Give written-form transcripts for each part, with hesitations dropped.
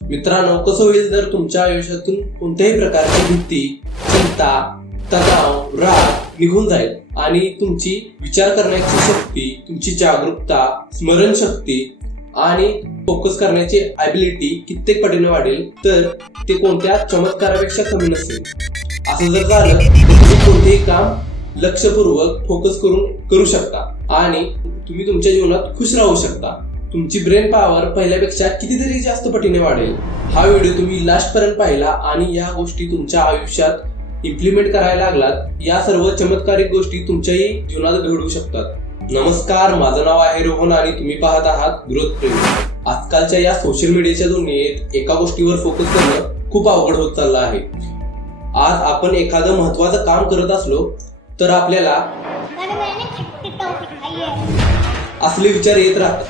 मित्रांनो, कसं होईल जर तुमच्या आयुष्यातून कोणत्याही प्रकारची भीती, चिंता, तणाव, राग निघून जाईल आणि तुमची विचार करण्याची शक्ती, तुमची जागरूकता, स्मरणशक्ती आणि फोकस करण्याची ॲबिलिटी कित्येक पटीने वाढेल, तर ते कोणत्या चमत्कारापेक्षा कमी नसेल. असं जर झालं तर तुम्ही कोणतेही काम लक्षपूर्वक फोकस करून करू शकता आणि तुम्ही तुमच्या जीवनात खुश राहू शकता. तुमची ब्रेन पॉवर पहिल्यापेक्षा कितीतरी जास्त पटीने वाढेल. हा व्हिडिओ तुम्ही लास्ट पर्यंत पाहिला आणि या गोष्टी तुमच्या आयुष्यात इम्प्लिमेंट करायला लागलात, या सर्व चमत्कारिक गोष्टी तुमच्याही जीवनात घडू शकतात. नमस्कार, माझं नाव आहे रोहन आणि तुम्ही पाहत आहात ग्रोथ प्रेमी. आजकालच्या या सोशल मीडियाच्या दुनियेत एका गोष्टीवर फोकस करणं खूप अवघड होत चाललं आहे. आज आपण एखादं महत्वाचं काम करत असलो तर आपल्याला असले विचार येत राहतात.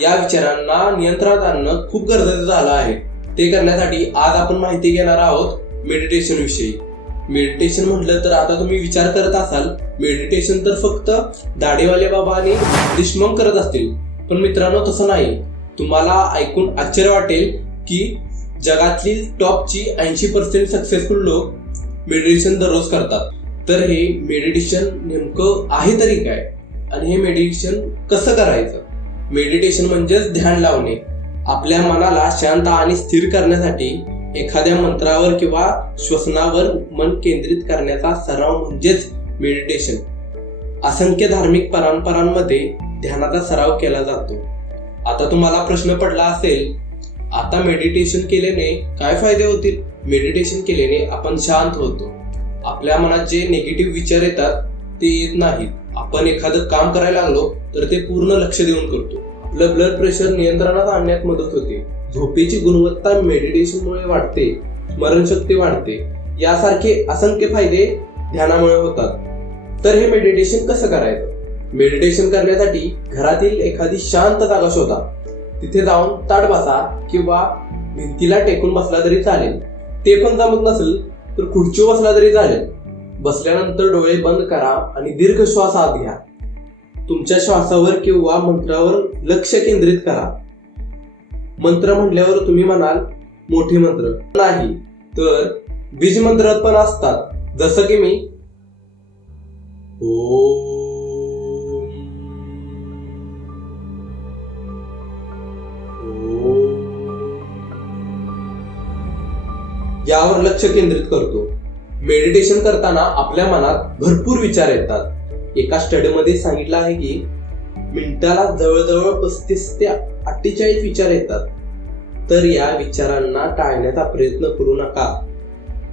या विचारांना नियंत्रणात आणणं खूप गरजेचं झालं आहे. ते करण्यासाठी आज आपण माहिती घेणार आहोत मेडिटेशन विषयी. मेडिटेशन म्हटलं तर आता तुम्ही विचार करत असाल, मेडिटेशन तर फक्त दाढीवाले बाबा आणि दिशमंग करत असतील. पण मित्रांनो, तसं नाही. तुम्हाला ऐकून आश्चर्य वाटेल की जगातील टॉपची 80% सक्सेसफुल लोक मेडिटेशन दररोज करतात. तर हे मेडिटेशन नेमकं आहे तरी काय आणि हे मेडिटेशन कसं करायचं? मेडिटेशन म्हणजेच ध्यान लावणे. आपल्या मनाला शांत आणि स्थिर करण्यासाठी एखाद्या मंत्रावर किंवा श्वसनावर मन केंद्रित करण्याचा सराव म्हणजेच मेडिटेशन. असंख्य धार्मिक परंपरांमध्ये ध्यानाचा सराव केला जातो. आता तुम्हाला प्रश्न पडला असेल, आता मेडिटेशन केल्याने काय फायदे होतील? मेडिटेशन केल्याने आपण शांत होतो. आपल्या मनात जे निगेटिव्ह विचार येतात ते येत नाहीत. आपण एखादं काम करायला लागलो तर ते पूर्ण लक्ष देऊन करतो. आपलं ब्लड प्रेशर नियंत्रणात आणण्यात मदत होते. झोपेची गुणवत्ता मेडिटेशनमुळे वाढते. स्मरणशक्ती वाढते. यासारखे असंख्य फायदे ध्यानामुळे होतात. तर हे मेडिटेशन कसं करायचं? मेडिटेशन करण्यासाठी घरातील एखादी शांत जागा शोधा. तिथे जाऊन ताठ बसा किंवा भिंतीला टेकून बसला तरी चालेल. ते पण जमत नसेल तर खुर्चीवर बसला तरी चालेल. बसल्यानंतर डोळे बंद करा आणि दीर्घ श्वास आत घ्या. तुमच्या श्वासावर किंवा मंत्रावर लक्ष केंद्रित करा. मंत्र म्हटल्यावर तुम्ही म्हणाल मोठे मंत्र नाही, तर बीज मंत्र पण असतात. जसं की मी यावर लक्ष केंद्रित करतो. मेडिटेशन करताना आपल्या मनात भरपूर विचार येतात. एका स्टडीमध्ये सांगितलं आहे की मिनिटाला जवळजवळ 35 ते 48 विचार येतात. तर या विचारांना टाळण्याचा प्रयत्न करू नका.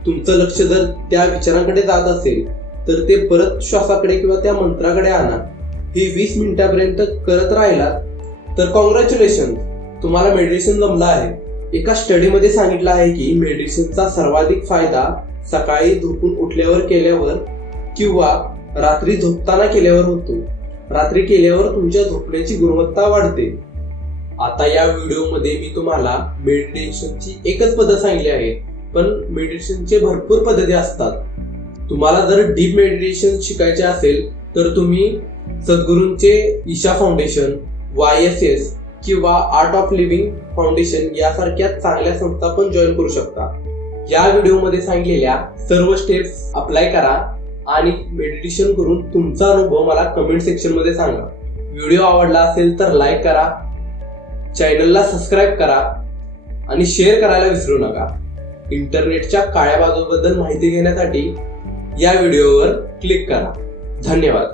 तुमचं लक्ष जर त्या विचारांकडे जात असेल तर ते परत श्वासाकडे किंवा त्या मंत्राकडे आणा. हे 20 मिनिटापर्यंत करत राहिलात तर कॉंग्रॅच्युलेशन, तुम्हाला मेडिटेशन जमलं आहे. एका स्टडीमध्ये सांगितलं आहे की मेडिटेशनचा सर्वाधिक फायदा सकाळी झोपून उठल्यावर केल्यावर किंवा रात्री झोपताना केल्यावर होतो. रात्री केल्यावर तुमच्या झोपण्याची गुणवत्ता वाढते. आता या व्हिडिओमध्ये मी तुम्हाला मेडिटेशनची एकच पद्धत सांगितली आहे, पण मेडिटेशनचे भरपूर पद्धती असतात. तुम्हाला जर डीप मेडिटेशन शिकायचे असेल तर तुम्ही सद्गुरूंचे ईशा फाउंडेशन, YSS किंवा आर्ट ऑफ लिव्हिंग फाउंडेशन यासारख्या चांगल्या संस्था पण जॉईन करू शकता. या व्हिडिओमध्ये सांगितलेल्या सर्व स्टेप्स अप्लाय करा आणि मेडिटेशन करून तुमचा अनुभव मला कमेंट सेक्शन मध्ये सांगा. व्हिडिओ आवडला असेल तर लाईक करा, चॅनलला सबस्क्राईब करा आणि शेअर करायला विसरू नका. इंटरनेटच्या काळ्या बाजूबद्दल माहिती घेण्यासाठी या व्हिडिओवर क्लिक करा. धन्यवाद.